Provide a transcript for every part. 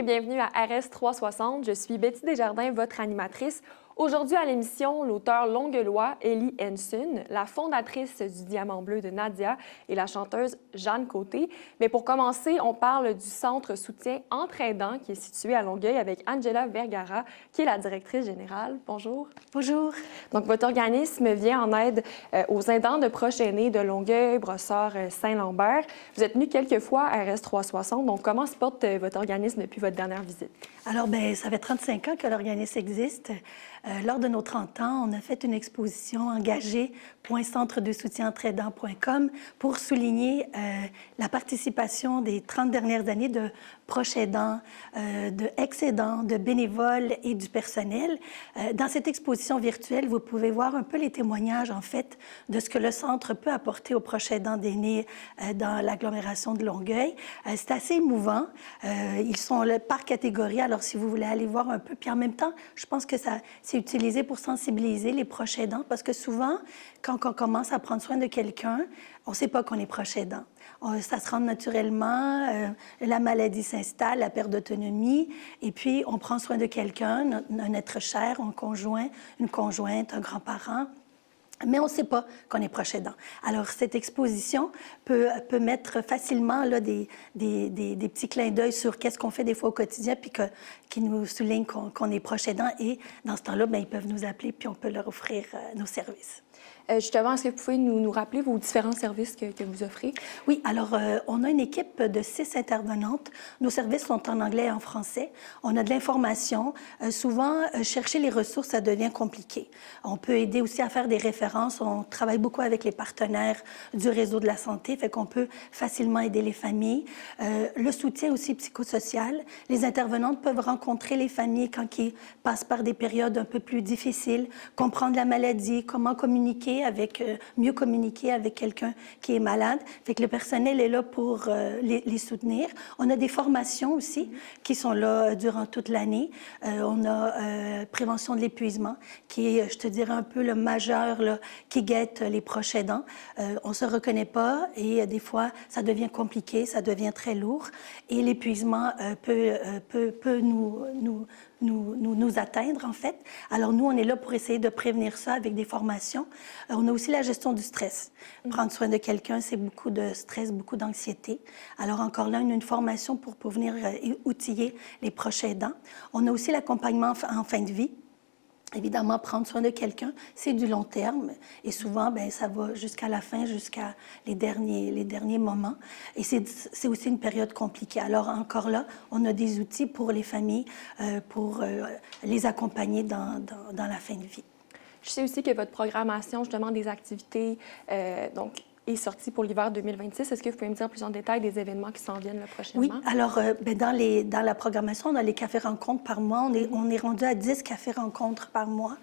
et bienvenue à RS 360. Je suis Betty Desjardins, votre animatrice. Aujourd'hui à l'émission, l'auteur longueuillois Ellie Henson, la fondatrice du Diamant Bleu de Nadia et la chanteuse Jeanne Côté. Mais pour commencer, on parle du centre soutien Entre aidants qui est situé à Longueuil avec Angela Vergara, qui est la directrice générale. Bonjour. Bonjour. Donc, votre organisme vient en aide aux aidants de proches aînés de Longueuil, Brossard, Saint-Lambert. Vous êtes venu quelques fois à RS 360. Donc, comment se porte votre organisme depuis votre dernière visite? Alors, ça fait 35 ans que l'organisme existe. Lors de nos 30 ans, on a fait une exposition engagé.centredesoutienentraidants.com pour souligner la participation des 30 dernières années de proches aidants, de ex-aidants, de bénévoles et du personnel. Dans cette exposition virtuelle, vous pouvez voir un peu les témoignages, en fait, de ce que le centre peut apporter aux proches aidants d'aînés dans l'agglomération de Longueuil. C'est assez émouvant. Ils sont là par catégorie, alors si vous voulez aller voir un peu. Puis en même temps, je pense que c'est utilisé pour sensibiliser les proches aidants, parce que souvent, quand on commence à prendre soin de quelqu'un, on ne sait pas qu'on est proche aidant. Ça se rend naturellement, la maladie s'installe, la perte d'autonomie, et puis on prend soin de quelqu'un, un être cher, un conjoint, une conjointe, un grand-parent. Mais on ne sait pas qu'on est proche aidant. Alors, cette exposition peut mettre facilement là, des petits clins d'œil sur qu'est-ce qu'on fait des fois au quotidien, puis qui nous souligne qu'on est proche aidant. Et dans ce temps-là, ils peuvent nous appeler, puis on peut leur offrir nos services. Justement, est-ce que vous pouvez nous rappeler vos différents services que vous offrez? Oui, alors on a une équipe de 6 intervenantes. Nos services sont en anglais et en français. On a de l'information. Souvent, chercher les ressources, ça devient compliqué. On peut aider aussi à faire des références. On travaille beaucoup avec les partenaires du réseau de la santé, fait qu'on peut facilement aider les familles. Le soutien aussi psychosocial. Les intervenantes peuvent rencontrer les familles quand ils passent par des périodes un peu plus difficiles, comprendre la maladie, comment mieux communiquer avec quelqu'un qui est malade. Fait que le personnel est là pour les soutenir. On a des formations aussi qui sont là durant toute l'année. On a prévention de l'épuisement, qui est, je te dirais, un peu le majeur là, qui guette les proches aidants. On ne se reconnaît pas et des fois, ça devient compliqué, ça devient très lourd. Et l'épuisement peut nous atteindre, en fait. Alors, nous, on est là pour essayer de prévenir ça avec des formations. On a aussi la gestion du stress. Prendre soin de quelqu'un, c'est beaucoup de stress, beaucoup d'anxiété. Alors, encore là, une formation pour venir outiller les proches aidants. On a aussi l'accompagnement en fin de vie. Évidemment, prendre soin de quelqu'un, c'est du long terme. Et souvent, ça va jusqu'à la fin, jusqu'à les derniers moments. Et c'est aussi une période compliquée. Alors, encore là, on a des outils pour les familles, pour les accompagner dans la fin de vie. Je sais aussi que votre programmation, justement, des activités, est sortie pour l'hiver 2026. Est-ce que vous pouvez me dire plus en détail des événements qui s'en viennent prochainement? Oui, alors dans la programmation, on a les cafés-rencontres par mois. On est rendu à 10 cafés-rencontres par mois.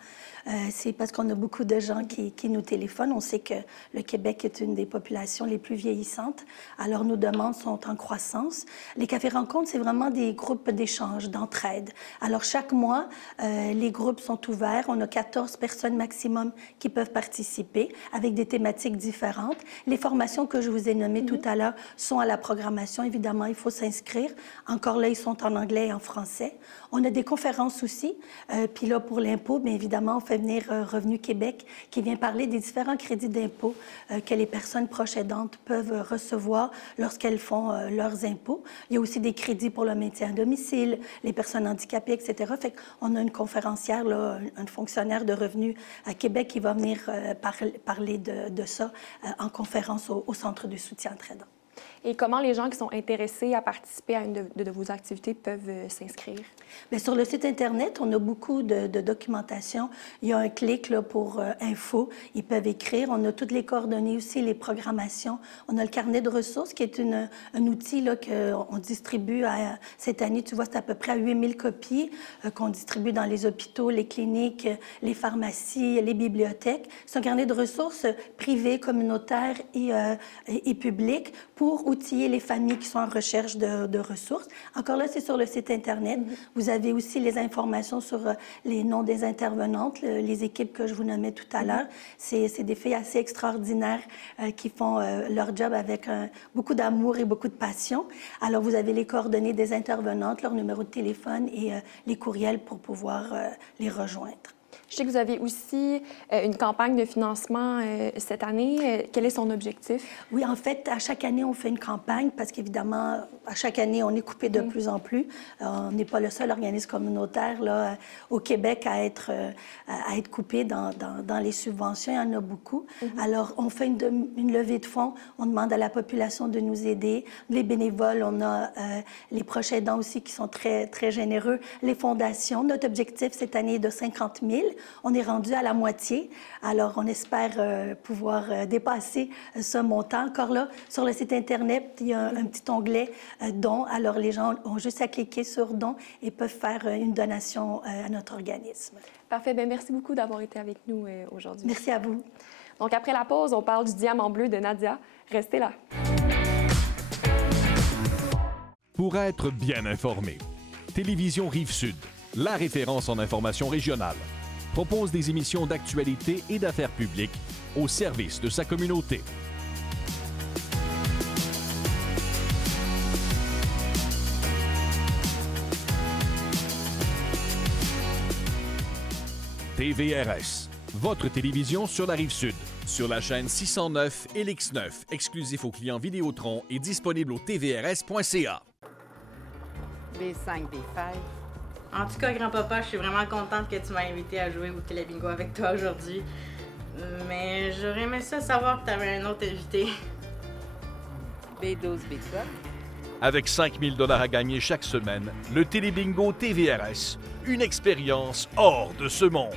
C'est parce qu'on a beaucoup de gens qui nous téléphonent. On sait que le Québec est une des populations les plus vieillissantes. Alors, nos demandes sont en croissance. Les cafés-rencontres, c'est vraiment des groupes d'échange, d'entraide. Alors, chaque mois, les groupes sont ouverts. On a 14 personnes maximum qui peuvent participer avec des thématiques différentes. Les formations que je vous ai nommées tout à l'heure sont à la programmation. Évidemment, il faut s'inscrire. Encore là, ils sont en anglais et en français. On a des conférences aussi. Puis là, pour l'impôt, bien évidemment, on fait venir Revenu Québec qui vient parler des différents crédits d'impôt que les personnes proches aidantes peuvent recevoir lorsqu'elles font leurs impôts. Il y a aussi des crédits pour le maintien à domicile, les personnes handicapées, etc. Fait qu'on a une conférencière, là, un fonctionnaire de Revenu à Québec qui va venir parler de ça en conférence au Centre de soutien entre aidants. Et comment les gens qui sont intéressés à participer à une de vos activités peuvent s'inscrire? Bien, sur le site Internet, on a beaucoup de documentation. Il y a un clic là, pour info. Ils peuvent écrire. On a toutes les coordonnées aussi, les programmations. On a le carnet de ressources qui est un outil qu'on distribue cette année. Tu vois, c'est à peu près à 8000 copies qu'on distribue dans les hôpitaux, les cliniques, les pharmacies, les bibliothèques. C'est un carnet de ressources privé, communautaire et public pour outiller les familles qui sont en recherche de ressources. Encore là, c'est sur le site Internet. Vous avez aussi les informations sur les noms des intervenantes, les équipes que je vous nommais tout à l'heure. C'est des filles assez extraordinaires qui font leur job avec beaucoup d'amour et beaucoup de passion. Alors, vous avez les coordonnées des intervenantes, leur numéro de téléphone et les courriels pour pouvoir les rejoindre. Je sais que vous avez aussi une campagne de financement cette année. Quel est son objectif? Oui, en fait, à chaque année, on fait une campagne parce qu'évidemment, à chaque année, on est coupé de plus en plus. On n'est pas le seul organisme communautaire là, au Québec à être coupé dans les subventions. Il y en a beaucoup. Alors, on fait une levée de fonds. On demande à la population de nous aider. Les bénévoles, on a les proches aidants aussi qui sont très, très généreux. Les fondations. Notre objectif cette année est de 50 000. On est rendu à la moitié. Alors, on espère pouvoir dépasser ce montant. Encore là, sur le site Internet, il y a un petit onglet dons. Alors, les gens ont juste à cliquer sur dons et peuvent faire une donation à notre organisme. Parfait. Bien, merci beaucoup d'avoir été avec nous aujourd'hui. Merci à vous. Donc, après la pause, on parle du diamant bleu de Nadia. Restez là. Pour être bien informé, Télévision Rive-Sud, la référence en information régionale, propose des émissions d'actualité et d'affaires publiques au service de sa communauté. TVRS, votre télévision sur la Rive-Sud, sur la chaîne 609 et l'X9, exclusif aux clients Vidéotron et disponible au tvrs.ca. B5, B5. En tout cas, grand-papa, je suis vraiment contente que tu m'as invité à jouer au Télébingo avec toi aujourd'hui. Mais j'aurais aimé ça savoir que tu avais un autre invité. B12, B12. Avec 5 000 $ à gagner chaque semaine, le Télébingo TVRS, une expérience hors de ce monde.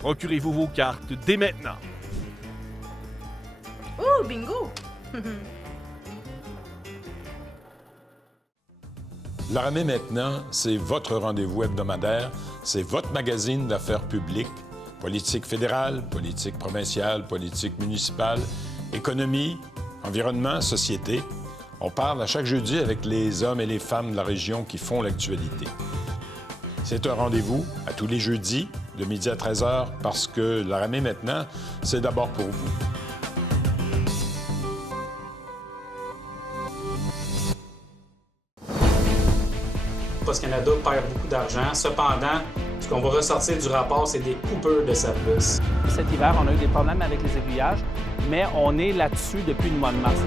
Procurez-vous vos cartes dès maintenant. Oh, bingo! La Ramée maintenant, c'est votre rendez-vous hebdomadaire, c'est votre magazine d'affaires publiques, politique fédérale, politique provinciale, politique municipale, économie, environnement, société. On parle à chaque jeudi avec les hommes et les femmes de la région qui font l'actualité. C'est un rendez-vous à tous les jeudis, de midi à 13 h, parce que La Ramée maintenant, c'est d'abord pour vous. Post Canada perd beaucoup d'argent. Cependant, ce qu'on va ressortir du rapport, c'est des coupures de surplus. Cet hiver, on a eu des problèmes avec les aiguillages, mais on est là-dessus depuis le mois de mars.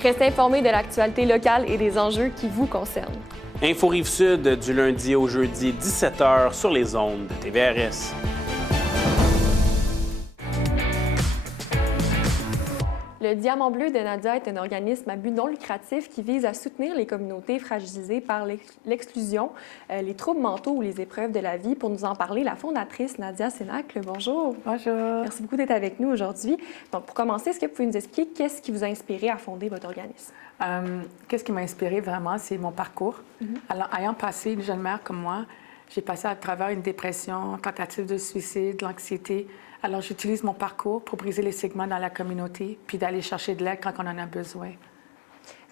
Restez informés de l'actualité locale et des enjeux qui vous concernent. Info Rive-Sud du lundi au jeudi 17h sur les ondes de TVRS. Le Diamant bleu de Nadia est un organisme à but non lucratif qui vise à soutenir les communautés fragilisées par l'exclusion, les troubles mentaux ou les épreuves de la vie. Pour nous en parler, la fondatrice Nadia Sénacle, bonjour. Bonjour. Merci beaucoup d'être avec nous aujourd'hui. Donc, pour commencer, est-ce que vous pouvez nous expliquer qu'est-ce qui vous a inspiré à fonder votre organisme? Qu'est-ce qui m'a inspiré vraiment, c'est mon parcours. Alors, ayant passé une jeune mère comme moi, j'ai passé à travers une dépression, tentative de suicide, l'anxiété. Alors, j'utilise mon parcours pour briser les segments dans la communauté puis d'aller chercher de l'aide quand on en a besoin.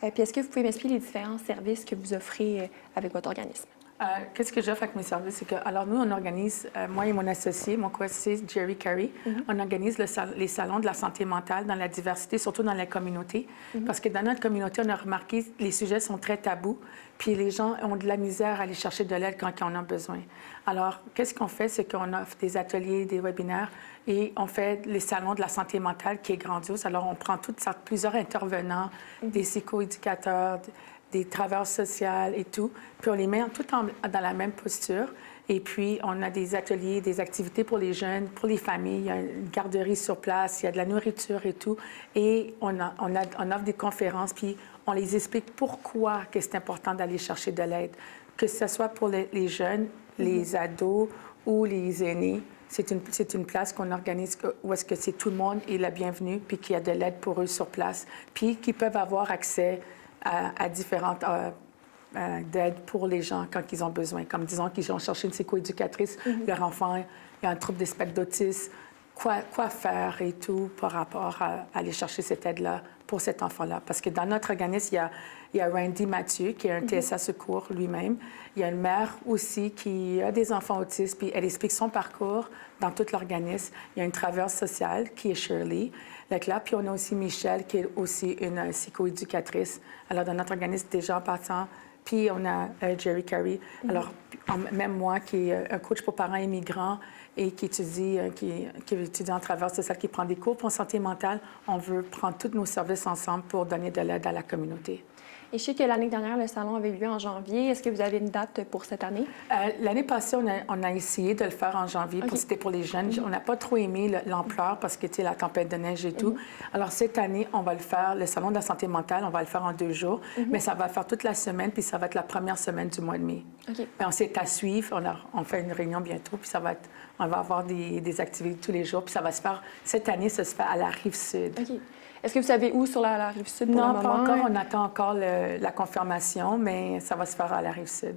Puis, est-ce que vous pouvez m'expliquer les différents services que vous offrez avec votre organisme? Qu'est-ce que j'offre avec mes services? C'est que, alors, nous, on organise, moi et mon associé, mon co-associé Jerry Carey, on organise les salons de la santé mentale dans la diversité, surtout dans la communauté. Parce que dans notre communauté, on a remarqué que les sujets sont très tabous, puis les gens ont de la misère à aller chercher de l'aide quand ils en ont besoin. Alors, qu'est-ce qu'on fait? C'est qu'on offre des ateliers, des webinaires, et on fait les salons de la santé mentale qui est grandiose. Alors, on prend plusieurs intervenants, des psychoéducateurs, des travailleurs sociaux et tout, puis on les met dans la même posture. Et puis, on a des ateliers, des activités pour les jeunes, pour les familles. Il y a une garderie sur place, il y a de la nourriture et tout. Et on offre des conférences, puis on les explique pourquoi que c'est important d'aller chercher de l'aide, que ce soit pour les jeunes, les ados ou les aînés. C'est une place qu'on organise où est-ce que c'est tout le monde est la bienvenue, puis qu'il y a de l'aide pour eux sur place, puis qu'ils peuvent avoir accès à différentes d'aide pour les gens quand ils ont besoin. Comme disons qu'ils vont chercher une psychoéducatrice, leur enfant il y a un trouble de spectre d'autisme, quoi faire et tout par rapport à aller chercher cette aide-là pour cet enfant-là. Parce que dans notre organisme, il y a Randy Mathieu, qui est un TSA Secours lui-même. Il y a une mère aussi qui a des enfants autistes, puis elle explique son parcours dans tout l'organisme. Il y a une traverse sociale qui est Shirley Leclerc, puis on a aussi Michelle, qui est aussi une psychoéducatrice. Alors, dans notre organisme, déjà en passant, puis on a Jerry Carey. Alors, même moi, qui est un coach pour parents immigrants et qui étudie en traverse sociale, qui prend des cours pour santé mentale, on veut prendre tous nos services ensemble pour donner de l'aide à la communauté. Et je sais que l'année dernière, le salon avait lieu en janvier. Est-ce que vous avez une date pour cette année? L'année passée, on a essayé de le faire en janvier. C'était pour les jeunes. On n'a pas trop aimé l'ampleur parce que, tu sais, la tempête de neige et tout. Alors, cette année, on va le faire, le salon de la santé mentale, on va le faire en 2 jours. Mais ça va faire toute la semaine, puis ça va être la première semaine du mois de mai. Puis on s'est à suivre. On fait une réunion bientôt, puis on va avoir des activités tous les jours. Puis ça va se faire, cette année, ça se fait à la Rive-Sud. Est-ce que vous savez où sur la Rive-Sud pour le moment? Non, pas encore. On attend encore la confirmation, mais ça va se faire à la Rive-Sud.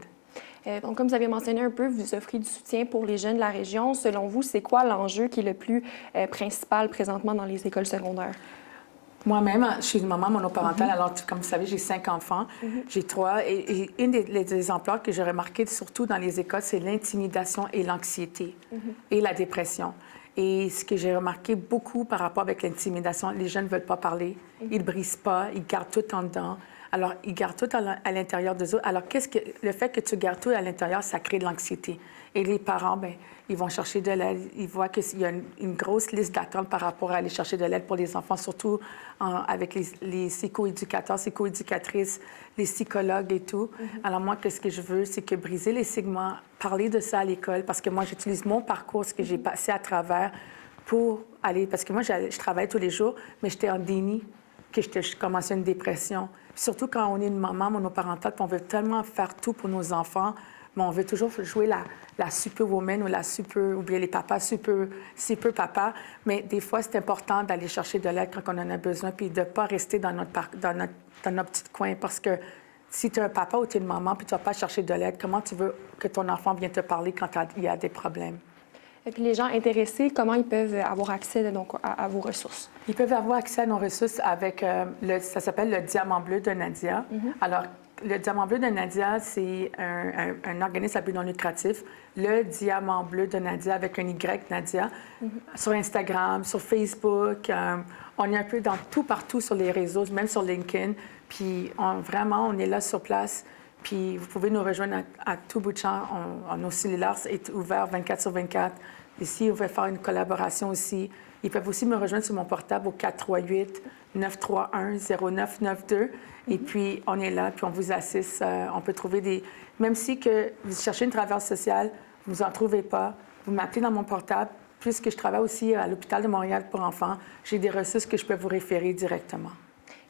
Donc, comme vous avez mentionné un peu, vous offrez du soutien pour les jeunes de la région. Selon vous, c'est quoi l'enjeu qui est le plus principal présentement dans les écoles secondaires? Moi-même, je suis une maman monoparentale. Alors, comme vous savez, j'ai 5 enfants. J'ai 3. Et une des exemples que j'ai remarqué, surtout dans les écoles, c'est l'intimidation et l'anxiété et la dépression. Et ce que j'ai remarqué beaucoup par rapport avec l'intimidation, les jeunes ne veulent pas parler, ils ne brisent pas, ils gardent tout en dedans. Alors, ils gardent tout à l'intérieur d'eux autres. Alors, le fait que tu gardes tout à l'intérieur, ça crée de l'anxiété. Et les parents, bien, ils vont chercher de l'aide. Ils voient qu'il y a une grosse liste d'attente par rapport à aller chercher de l'aide pour les enfants, surtout avec les psychoéducateurs, psychoéducatrices, les psychologues et tout. Alors moi, ce que je veux, c'est que briser les segments, parler de ça à l'école, parce que moi, j'utilise mon parcours, ce que j'ai passé à travers pour aller... Parce que moi, je travaille tous les jours, mais j'étais en déni, que je commençais une dépression. Puis surtout quand on est une maman monoparentale, puis on veut tellement faire tout pour nos enfants, mais on veut toujours jouer la superwoman ou ou bien les papas super papa. Mais des fois, c'est important d'aller chercher de l'aide quand on en a besoin, puis de ne pas rester dans notre petit coin. Parce que si tu es un papa ou tu es une maman, puis tu ne vas pas chercher de l'aide, comment tu veux que ton enfant vienne te parler quand il y a des problèmes? Et puis les gens intéressés, comment ils peuvent avoir accès donc, à vos ressources? Ils peuvent avoir accès à nos ressources avec, ça s'appelle le Diamant bleu de Nadia. Alors, le Diamant bleu de Nadia, c'est un organisme à but non lucratif. Le Diamant bleu de Nadia avec un Y, Nadia, sur Instagram, sur Facebook. On est un peu partout sur les réseaux, même sur LinkedIn. Puis vraiment, on est là sur place. Puis vous pouvez nous rejoindre à tout bout de champ. Nos cellulaires est ouvert 24/24. Ici, on va faire une collaboration aussi. Ils peuvent aussi me rejoindre sur mon portable au 438-931-0992. Et puis, on est là, puis on vous assiste. On peut trouver des... Même si que vous cherchez une traverse sociale, vous n'en trouvez pas, vous m'appelez dans mon portable. Puisque je travaille aussi à l'hôpital de Montréal pour enfants, j'ai des ressources que je peux vous référer directement.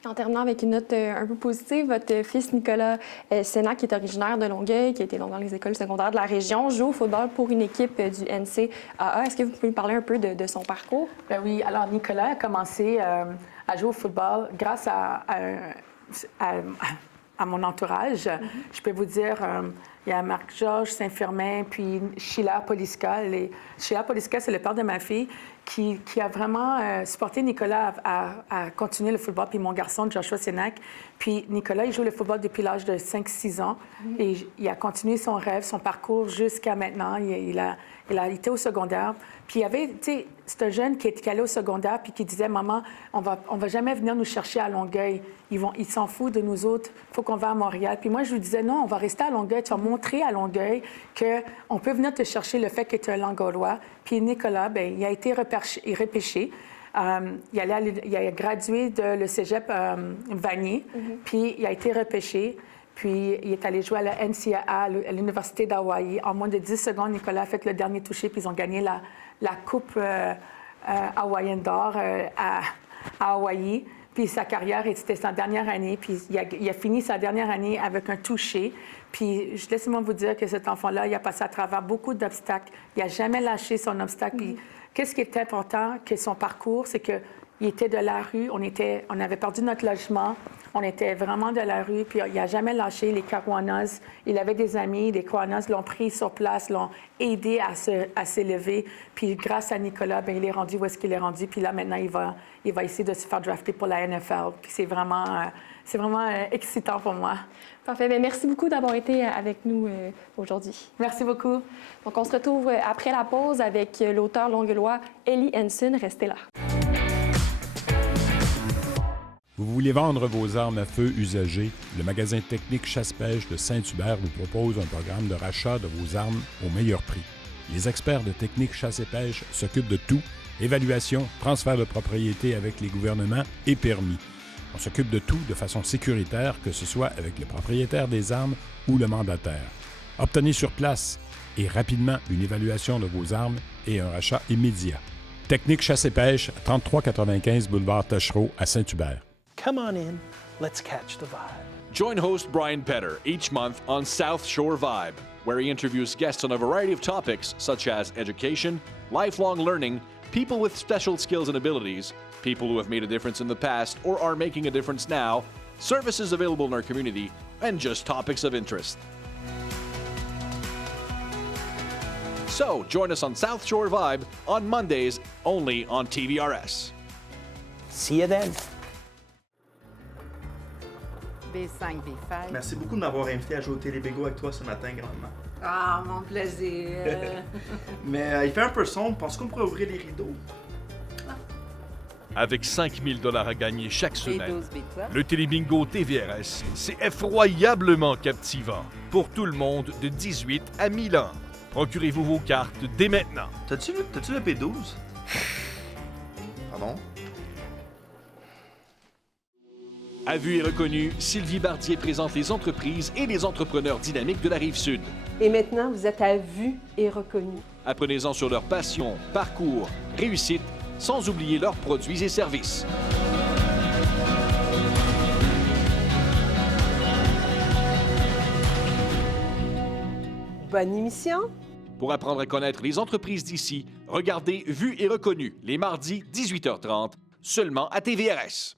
En terminant avec une note un peu positive, votre fils Nicolas Sénac, qui est originaire de Longueuil, qui était donc dans les écoles secondaires de la région, joue au football pour une équipe du NCAA. Est-ce que vous pouvez me parler un peu de son parcours? Bien oui. Alors, Nicolas a commencé à jouer au football grâce à mon entourage. Je peux vous dire, il y a Marc-Georges Saint-Firmin, puis Sheila Poliska. Sheila Poliska, c'est le père de ma fille, qui a vraiment supporté Nicolas à continuer le football, puis mon garçon, Joshua Sénac. Puis Nicolas, il joue le football depuis l'âge de 5-6 ans. Et il a continué son rêve, son parcours jusqu'à maintenant. Il a été au secondaire. Puis il y avait, tu sais, c'est un jeune qui allait au secondaire puis qui disait, « Maman, on va jamais venir nous chercher à Longueuil. Ils s'en foutent de nous autres. Il faut qu'on va à Montréal. » Puis moi, je lui disais, « Non, on va rester à Longueuil. Tu vas montrer à Longueuil qu'on peut venir te chercher le fait que tu es un Langaulois. » Puis Nicolas, bien, il a été repêché. Il a gradué de le cégep Vanier, puis il a été repêché. Puis il est allé jouer à la NCAA, à l'Université d'Hawaï. En moins de 10 secondes, Nicolas a fait le dernier touché, puis ils ont gagné la Coupe hawaïenne d'or à Hawaï. Puis sa carrière, c'était sa dernière année. Puis il a fini sa dernière année avec un touché. Puis laissez-moi vous dire que cet enfant-là, il a passé à travers beaucoup d'obstacles. Il n'a jamais lâché son obstacle. Puis qu'est-ce qui est important que son parcours, c'est qu'il était de la rue. On avait perdu notre logement. On était vraiment de la rue, puis il n'a jamais lâché les Caruanas. Il avait des amis, les Caruanas l'ont pris sur place, l'ont aidé à s'élever. Puis grâce à Nicolas, bien, il est rendu où est-ce qu'il est rendu. Puis là, maintenant, il va essayer de se faire drafter pour la NFL. Puis c'est vraiment excitant pour moi. Parfait. Bien, merci beaucoup d'avoir été avec nous aujourd'hui. Merci beaucoup. Donc, on se retrouve après la pause avec l'auteur longueuillois Ellie Henson. Restez là. Vous voulez vendre vos armes à feu usagées? Le magasin technique Chasse-Pêche de Saint-Hubert vous propose un programme de rachat de vos armes au meilleur prix. Les experts de technique Chasse et Pêche s'occupent de tout: évaluation, transfert de propriété avec les gouvernements et permis. On s'occupe de tout de façon sécuritaire, que ce soit avec le propriétaire des armes ou le mandataire. Obtenez sur place et rapidement une évaluation de vos armes et un rachat immédiat. Technique Chasse et Pêche, 3395 boulevard Tachereau à Saint-Hubert. Come on in, let's catch the vibe. Join host Brian Petter each month on South Shore Vibe, where he interviews guests on a variety of topics such as education, lifelong learning, people with special skills and abilities, people who have made a difference in the past or are making a difference now, services available in our community, and just topics of interest. So, join us on South Shore Vibe on Mondays only on TVRS. See you then. B5, B5. Merci beaucoup de m'avoir invité à jouer au Télébingo avec toi ce matin, grandement. Ah, mon plaisir. Mais il fait un peu sombre. Pense qu'on pourrait ouvrir les rideaux? Avec 5 000 $ à gagner chaque semaine, B12, B12. le Télébingo TVRS, c'est effroyablement captivant pour tout le monde de 18 à 1000 ans. Procurez-vous vos cartes dès maintenant. T'as-tu le P12? Pardon? À vue et reconnu, Sylvie Bardier présente les entreprises et les entrepreneurs dynamiques de la Rive-Sud. Et maintenant, vous êtes à vue et reconnu. Apprenez-en sur leur passion, parcours, réussite, sans oublier leurs produits et services. Bonne émission! Pour apprendre à connaître les entreprises d'ici, regardez Vue et reconnu les mardis 18h30, seulement à TVRS.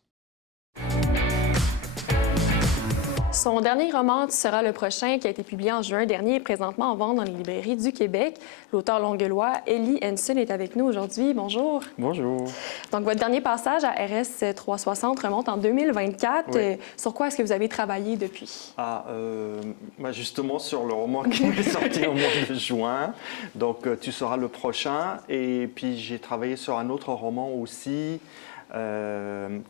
Son dernier roman sera le prochain, qui a été publié en juin dernier et présentement en vente dans les librairies du Québec. L'auteur longueuillois Ellie Henson est avec nous aujourd'hui. Bonjour. Bonjour. Donc, votre dernier passage à RS 360 remonte en 2024. Oui. Sur quoi est-ce que vous avez travaillé depuis? Justement sur le roman qui est sorti au mois de juin. Donc, tu seras le prochain. Et puis, j'ai travaillé sur un autre roman aussi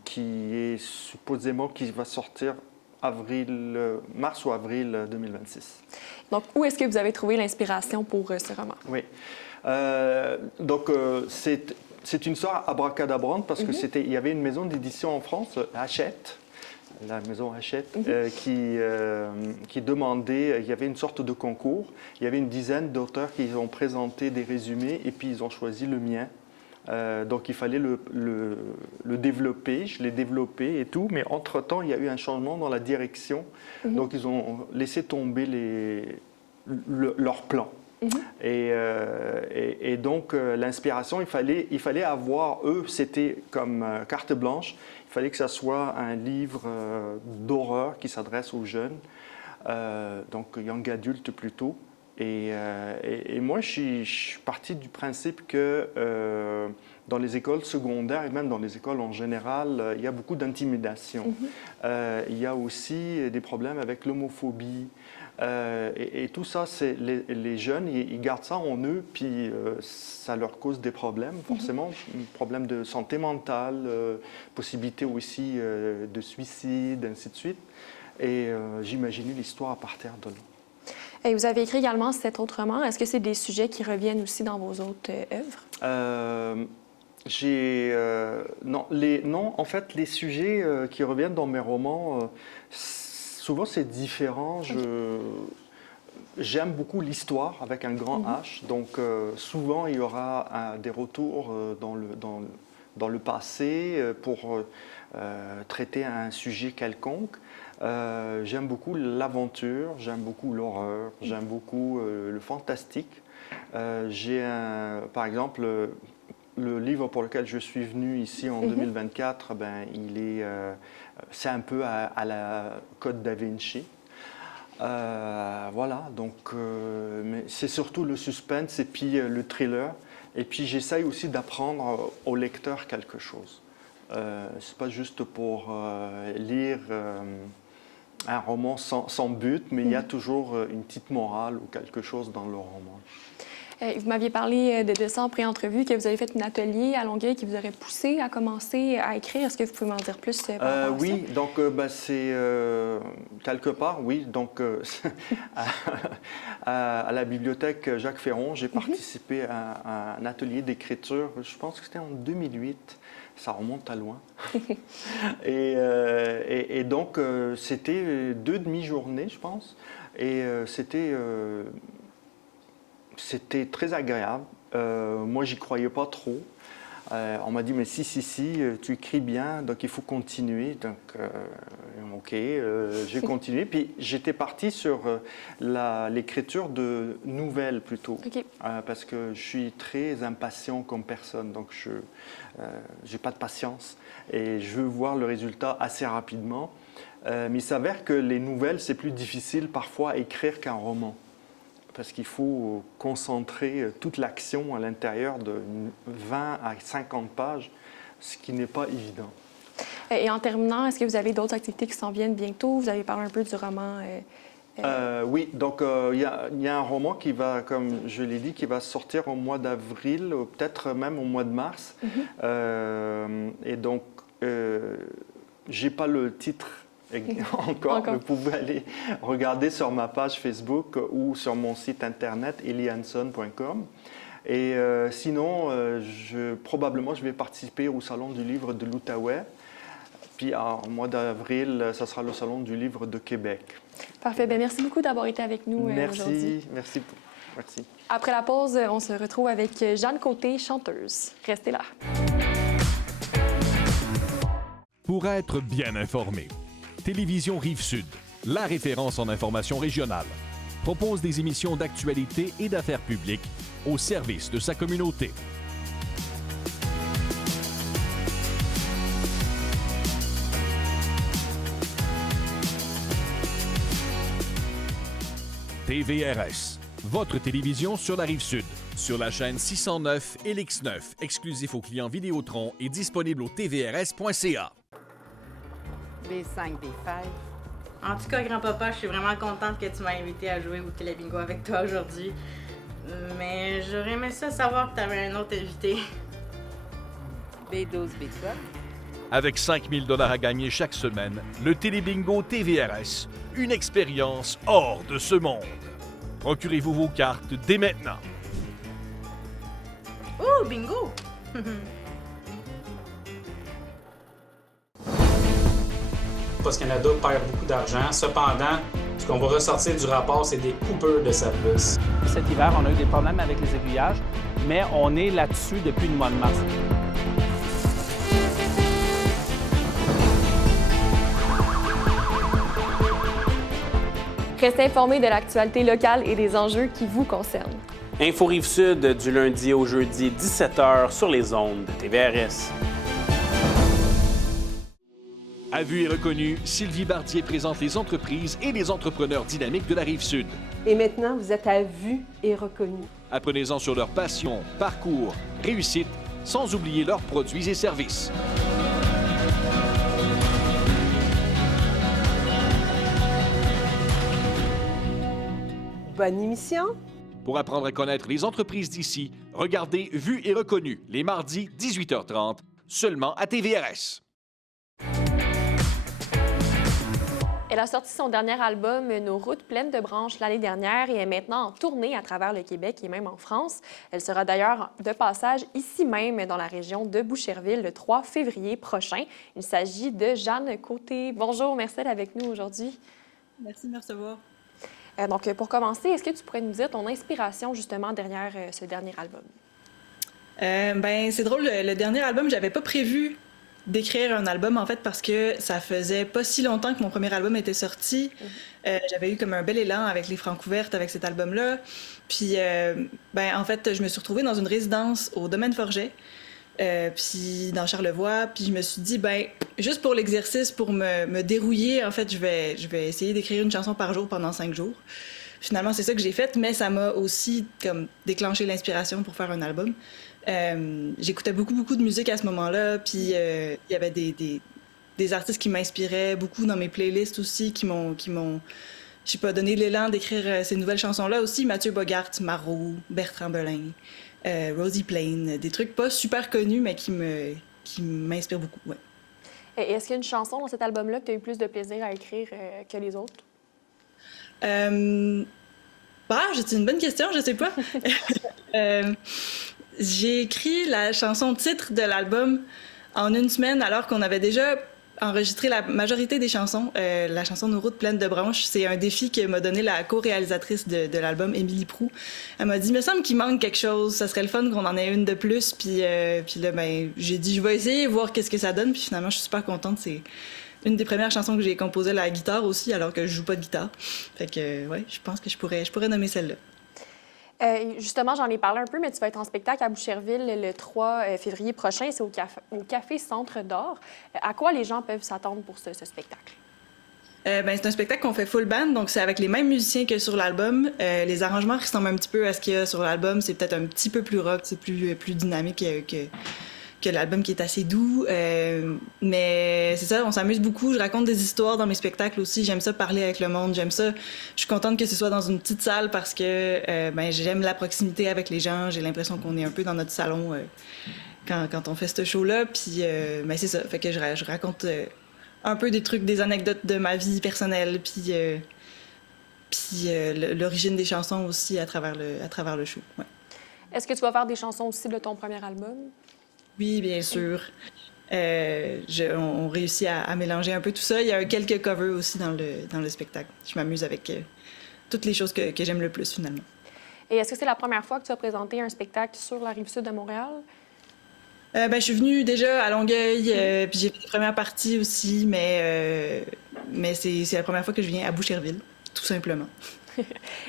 qui est supposément qui va sortir mars ou avril 2026. Donc, où est-ce que vous avez trouvé l'inspiration pour ce roman? Oui. C'est une histoire abracadabrante parce que il y avait une maison d'édition en France, Hachette, la maison Hachette, qui demandait, il y avait une sorte de concours, il y avait une dizaine d'auteurs qui ont présenté des résumés et puis ils ont choisi le mien. Donc, il fallait le développer. Je l'ai développé et tout, mais entre-temps, il y a eu un changement dans la direction. Donc, ils ont laissé tomber leur plan. Et donc, l'inspiration, il fallait avoir, eux, c'était comme carte blanche. Il fallait que ça soit un livre d'horreur qui s'adresse aux jeunes, donc young adultes plutôt. Et moi, je suis parti du principe que dans les écoles secondaires et même dans les écoles en général, il y a beaucoup d'intimidation. Il y a aussi des problèmes avec l'homophobie. Et tout ça, c'est les jeunes, ils gardent ça en eux, puis ça leur cause des problèmes, forcément. Problèmes de santé mentale, possibilité aussi de suicide, ainsi de suite. Et j'imaginais l'histoire à partir de là. Et vous avez écrit également cet autre roman. Est-ce que c'est des sujets qui reviennent aussi dans vos autres œuvres? Non, en fait, les sujets qui reviennent dans mes romans, souvent c'est différent. J'aime beaucoup l'histoire avec un grand H, donc souvent il y aura des retours dans le passé pour traiter un sujet quelconque. J'aime beaucoup l'aventure, j'aime beaucoup l'horreur, j'aime beaucoup le fantastique. Par exemple, le livre pour lequel je suis venu ici en 2024, ben, c'est un peu à la Code da Vinci. Voilà, donc mais c'est surtout le suspense et puis le thriller. Et puis j'essaye aussi d'apprendre au lecteur quelque chose. C'est pas juste pour lire un roman sans but, mais il y a toujours une petite morale ou quelque chose dans le roman. Vous m'aviez parlé de ça en pré-entrevue, que vous avez fait un atelier à Longueuil qui vous aurait poussé à commencer à écrire. Est-ce que vous pouvez m'en dire plus par rapport à ça? Oui, donc c'est quelque part, oui. Donc à la bibliothèque Jacques Ferron, j'ai participé à un atelier d'écriture, je pense que c'était en 2008. Ça remonte à loin. et donc, c'était 2 demi-journées, je pense. Et c'était très agréable. Moi, j'y croyais pas trop. On m'a dit, mais si, tu écris bien, donc il faut continuer. Donc, OK, j'ai continué. Puis, j'étais parti sur l'écriture de nouvelles plutôt. Okay. Parce que je suis très impatient comme personne. Donc, je n'ai pas de patience. Et je veux voir le résultat assez rapidement. Mais il s'avère que les nouvelles, c'est plus difficile parfois à écrire qu'un roman. Parce qu'il faut concentrer toute l'action à l'intérieur de 20 à 50 pages, ce qui n'est pas évident. Et en terminant, est-ce que vous avez d'autres activités qui s'en viennent bientôt? Vous avez parlé un peu du roman. Oui, donc il y a un roman qui va, comme je l'ai dit, qui va sortir au mois d'avril, peut-être même au mois de mars. Et donc, j'ai pas le titre encore. Vous pouvez aller regarder sur ma page Facebook ou sur mon site internet elihanson.com. Et sinon, probablement, je vais participer au Salon du livre de l'Outaouais. Puis au mois d'avril, ça sera le Salon du livre de Québec. Parfait. Bien, merci beaucoup d'avoir été avec nous aujourd'hui. Merci. Après la pause, on se retrouve avec Jeanne Côté, chanteuse. Restez là. Pour être bien informé, Télévision Rive-Sud, la référence en information régionale, propose des émissions d'actualité et d'affaires publiques au service de sa communauté. TVRS, votre télévision sur la Rive-Sud, sur la chaîne 609 LX9, exclusif aux clients Vidéotron et disponible au tvrs.ca. B5, B5. En tout cas, grand-papa, je suis vraiment contente que tu m'as invité à jouer au Télébingo avec toi aujourd'hui. Mais j'aurais aimé ça savoir que tu avais un autre invité. B12, B12. Avec 5 000 à gagner chaque semaine, le Télébingo TVRS, une expérience hors de ce monde. Procurez-vous vos cartes dès maintenant. Oh, bingo! Poste Canada perd beaucoup d'argent. Cependant, ce qu'on va ressortir du rapport, c'est des coupures de service. Cet hiver, on a eu des problèmes avec les aiguillages, mais on est là-dessus depuis le mois de mars. Restez informés de l'actualité locale et des enjeux qui vous concernent. Info Rive-Sud du lundi au jeudi 17h sur les ondes de TVRS. À vue et reconnu, Sylvie Bardier présente les entreprises et les entrepreneurs dynamiques de la Rive-Sud. Et maintenant, vous êtes à vue et reconnu. Apprenez-en sur leur passion, parcours, réussite, sans oublier leurs produits et services. Bonne émission! Pour apprendre à connaître les entreprises d'ici, regardez Vue et reconnu les mardis 18h30, seulement à TVRS. Elle a sorti son dernier album « Nos routes pleines de branches » l'année dernière et est maintenant en tournée à travers le Québec et même en France. Elle sera d'ailleurs de passage ici même dans la région de Boucherville le 3 février prochain. Il s'agit de Jeanne Côté. Bonjour, merci d'être avec nous aujourd'hui. Merci de me recevoir. Donc, pour commencer, est-ce que tu pourrais nous dire ton inspiration justement derrière ce dernier album? C'est drôle, le dernier album, j'avais pas prévu d'écrire un album, en fait, parce que ça faisait pas si longtemps que mon premier album était sorti. J'avais eu comme un bel élan avec les Francouvertes, avec cet album-là. Puis, en fait, je me suis retrouvée dans une résidence au Domaine Forget. puis dans Charlevoix. Puis je me suis dit, ben juste pour l'exercice, pour me dérouiller, en fait, je vais essayer d'écrire une chanson par jour pendant 5 jours. Finalement, c'est ça que j'ai fait, mais ça m'a aussi comme déclenché l'inspiration pour faire un album. J'écoutais beaucoup de musique à ce moment-là, puis il y avait des artistes qui m'inspiraient beaucoup dans mes playlists aussi, qui m'ont je sais pas, donné l'élan d'écrire ces nouvelles chansons-là aussi. Mathieu Bogart, Marot, Bertrand Belin, Rosie Plain, des trucs pas super connus, mais qui m'inspirent beaucoup. Ouais. Et est-ce qu'il y a une chanson dans cet album-là que tu as eu plus de plaisir à écrire que les autres? C'est une bonne question, je sais pas. J'ai écrit la chanson titre de l'album en 1 semaine, alors qu'on avait déjà enregistré la majorité des chansons. La chanson Nos routes pleines de branches, c'est un défi que m'a donné la co-réalisatrice de l'album, Émilie Proulx. Elle m'a dit, il me semble qu'il manque quelque chose, ça serait le fun qu'on en ait une de plus. Puis là, ben, j'ai dit, je vais essayer, voir qu'est-ce que ça donne. Puis finalement, je suis super contente. C'est une des premières chansons que j'ai composées à la guitare aussi, alors que je joue pas de guitare. Fait que, ouais, je pense que je pourrais nommer celle-là. Justement, j'en ai parlé un peu, mais tu vas être en spectacle à Boucherville le 3 février prochain. C'est au Café Centre d'Or. À quoi les gens peuvent s'attendre pour ce spectacle? C'est un spectacle qu'on fait full band, donc c'est avec les mêmes musiciens que sur l'album. Les arrangements ressemblent un petit peu à ce qu'il y a sur l'album. C'est peut-être un petit peu plus rock, c'est plus dynamique que l'album qui est assez doux. Mais c'est ça, on s'amuse beaucoup. Je raconte des histoires dans mes spectacles aussi. J'aime ça parler avec le monde. J'aime ça. Je suis contente que ce soit dans une petite salle parce que j'aime la proximité avec les gens. J'ai l'impression qu'on est un peu dans notre salon quand on fait ce show-là. Puis c'est ça. Fait que je raconte un peu des trucs, des anecdotes de ma vie personnelle. Puis l'origine des chansons aussi à travers le show. Ouais. Est-ce que tu vas faire des chansons aussi de ton premier album? Oui, bien sûr. On réussit à mélanger un peu tout ça. Il y a quelques covers aussi dans le spectacle. Je m'amuse avec toutes les choses que j'aime le plus, finalement. Et est-ce que c'est la première fois que tu as présenté un spectacle sur la Rive-Sud de Montréal? Je suis venue déjà à Longueuil, puis j'ai fait les premières parties aussi, mais c'est la première fois que je viens à Boucherville, tout simplement.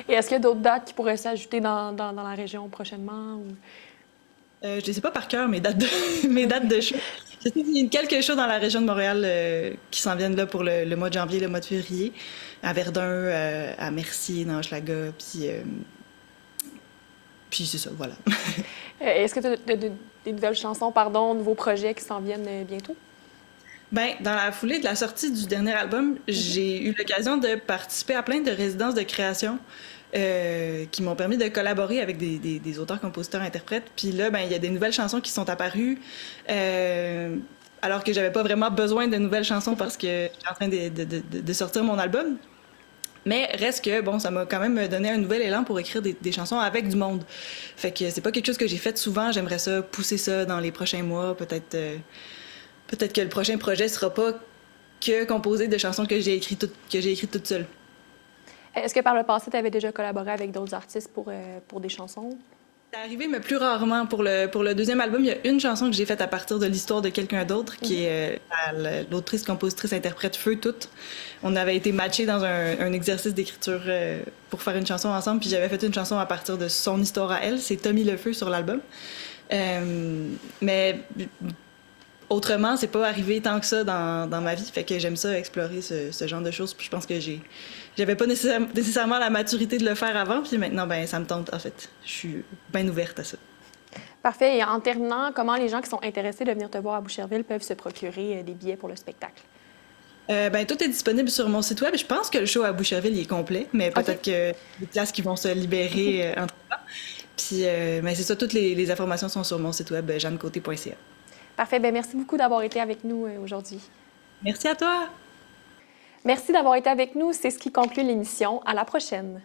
Et est-ce qu'il y a d'autres dates qui pourraient s'ajouter dans la région prochainement? Ou... je ne sais pas par cœur mes dates de show. Je sais qu'il y a quelques shows dans la région de Montréal qui s'en viennent là pour le mois de janvier, le mois de février, à Verdun, à Mercier, dans Hochelaga, puis c'est ça, voilà. Est-ce que tu as des nouvelles chansons, nouveaux projets qui s'en viennent bientôt? Dans la foulée de la sortie du dernier album, j'ai eu l'occasion de participer à plein de résidences de création qui m'ont permis de collaborer avec des auteurs, compositeurs, interprètes. Puis là, il y a des nouvelles chansons qui sont apparues alors que j'avais pas vraiment besoin de nouvelles chansons parce que j'étais en train de sortir mon album. Mais reste que, ça m'a quand même donné un nouvel élan pour écrire des chansons avec du monde. Fait que c'est pas quelque chose que j'ai fait souvent. J'aimerais ça, pousser ça dans les prochains mois. Peut-être que le prochain projet sera pas que composé de chansons que j'ai écrites toute seule. Est-ce que par le passé, tu avais déjà collaboré avec d'autres artistes pour des chansons? C'est arrivé, mais plus rarement. Pour le deuxième album, il y a une chanson que j'ai faite à partir de l'histoire de quelqu'un d'autre, qui est l'autrice, compositrice, interprète Feu Toute. On avait été matchés dans un exercice d'écriture pour faire une chanson ensemble, puis j'avais fait une chanson à partir de son histoire à elle. C'est Tommy Lefeu sur l'album. Mais autrement, c'est pas arrivé tant que ça dans ma vie. Fait que j'aime ça, explorer ce genre de choses. Puis je pense que j'avais pas nécessairement la maturité de le faire avant. Puis maintenant, ça me tente, en fait. Je suis bien ouverte à ça. Parfait. Et en terminant, comment les gens qui sont intéressés de venir te voir à Boucherville peuvent se procurer des billets pour le spectacle? Tout est disponible sur mon site web. Je pense que le show à Boucherville il est complet, mais peut-être que des places qui vont se libérer entre-temps. Puis, c'est ça, toutes les informations sont sur mon site web, jeannecoté.ca. Parfait. Merci beaucoup d'avoir été avec nous aujourd'hui. Merci à toi. Merci d'avoir été avec nous. C'est ce qui conclut l'émission. À la prochaine.